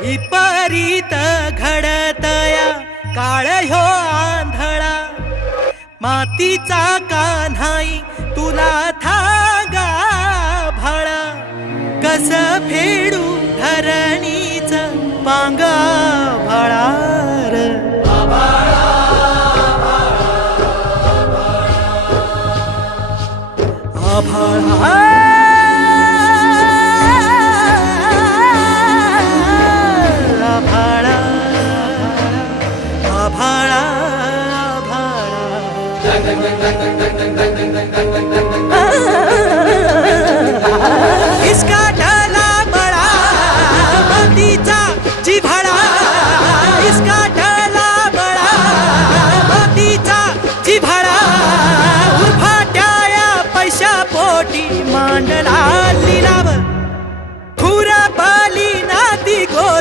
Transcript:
विपरीत घडतया काळ ह्यो आंधळा, मातीचा कान्हाई तुला थागा भाळा, कस फेडू धरणीच पांगा भाळार. आभाळा